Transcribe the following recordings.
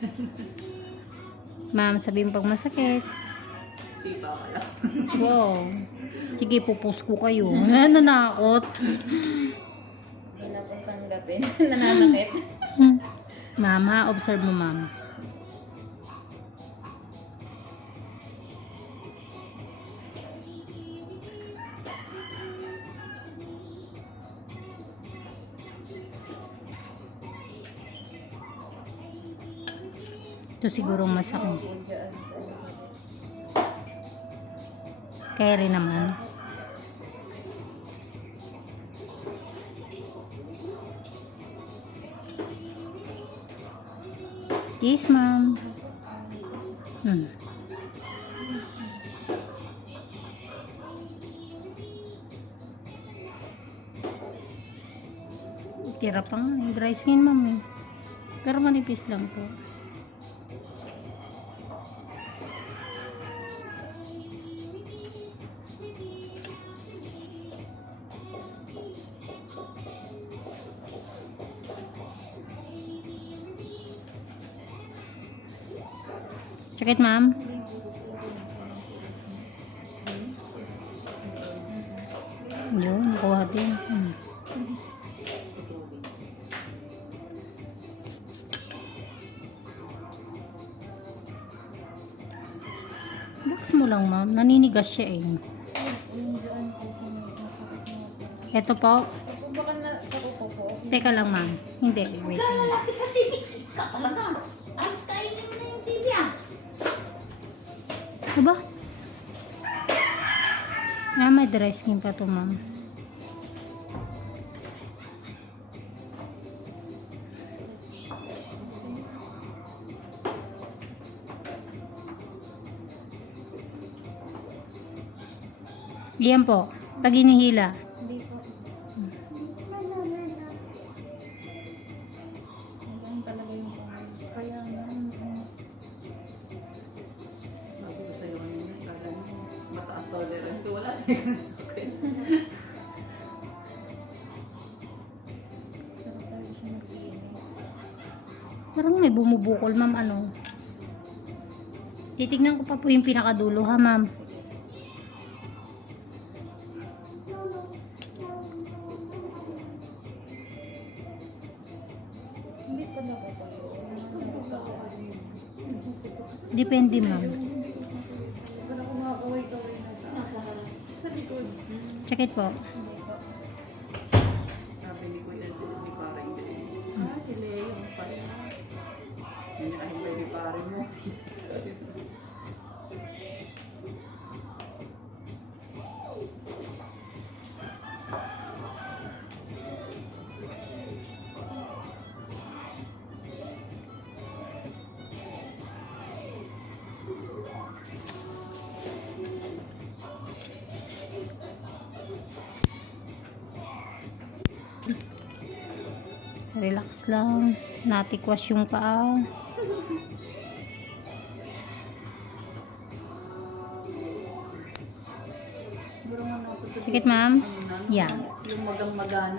Ma'am, sabihin pag masakit. Sipa ka lang. Wow. Sige, pupus ko kayo. Nananakot. Hindi na pong tanggapin. Nananakit. Mama, observe mo, ma'am. Ito siguro masakit. Rin naman. Yes, ma'am. Hmm. Tira pa nga. eh. Dry skin, ma'am. eh. Pero manipis lang po. Check it, ma'am. Yun, nakuha din. Hmm. Box mo lang, ma'am. Naninigas siya eh. Ito po. Teka lang, ma'am. Hindi, wait. lang. Lalapit sa Diba? Ah, may dry skin pa to, ma'am. Yan po. Pag inihila. Parang may bumubukol, ma'am. Ano? Titignan ko pa po yung pinakadulo, ha, ma'am. Depende, ma'am. Check it po. Sabi ni Kuya, ni parang hindi. Ah, si Leo. Hindi na himbay ni parang mo. Relax lang. Natikwas yung paa. Siguro nga napunta Check it, ma'am. Yeah. Yung magang?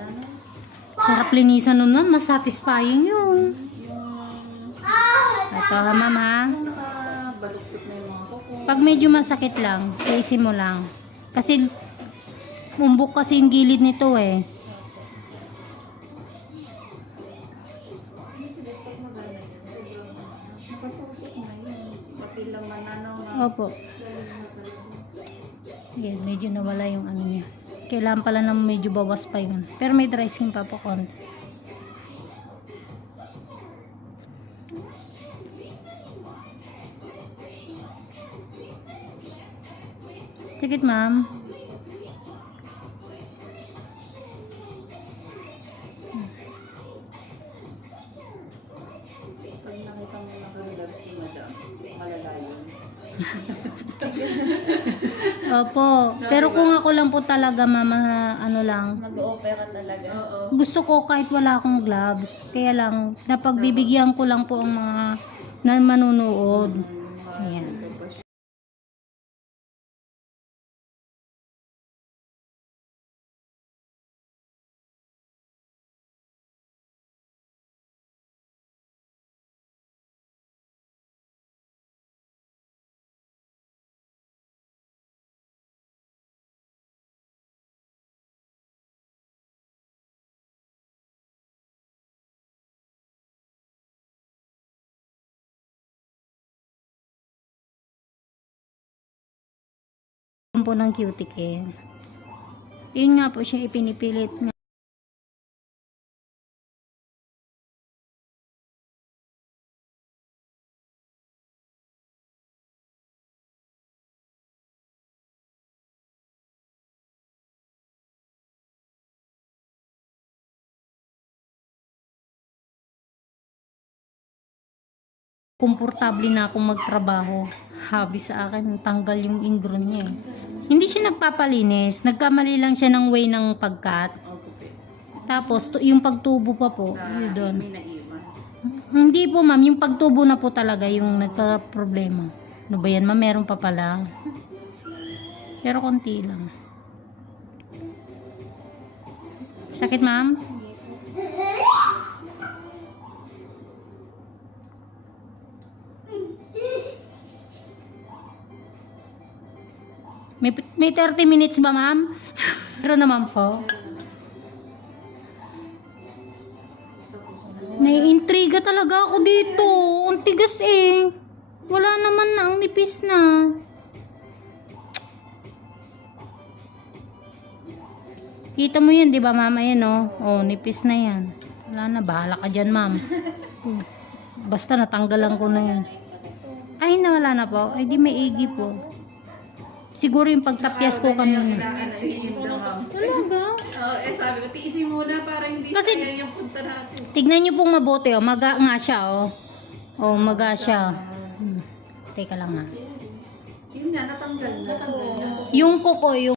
Sarap linisan nun, ma'am. Mas satisfying yun. Ito, ha, ma'am, ha. Pag medyo masakit lang, tiisin mo lang. Kasi, umbok kasi yung gilid nito, eh. Opo. Yan, medyo nawala yung ano niya. Kailangan pala na medyo bawas pa yun. Pero may dry skin pa po konti. Take it, ma'am. Opo. Pero kung ako lang po talaga, mama, ano lang. Mag-opera talaga. Oo. Gusto ko kahit wala akong gloves. Kaya lang, napagbibigyan ko lang po ang mga na manunood. Ayan. Po ng cuticle. Yun nga po siya ipinipilit nga. Komportable na akong magtrabaho. Habi sa akin, tanggal yung ingron niya eh. Hindi siya nagpapalinis. Nagkamali lang siya ng way ng pagkat. Tapos, to- yung pagtubo pa po, Na yun doon. Hindi po ma'am, yung pagtubo na po talaga yung nagka-problema. Ano ba yan ma'am? Meron pa pala. Pero konti lang. Sakit ma'am? May, may 30 minutes ba ma'am? Meron naman po. Naiintriga talaga ako dito. Ang tigas eh. Wala naman na. Ang nipis na. Kita mo yan, di ba mama? Yan oh. Oh, nipis na yan. Wala na. Bahala ka dyan, ma'am. Basta natanggalan ko na yan. Ay, nawala na po. Ay, di may igi po. Siguro yung pagtapyas ko kanina. Talaga? Oh, eh, sabi ko, tiisin muna para hindi Kasi- sayang yung punta natin. Tignan niyo pong mabuti, oh. Maga nga siya, oh. Oh, maga siya. Hmm. Teka lang ha. Yun nga, natanggal na. Yung kuko, yung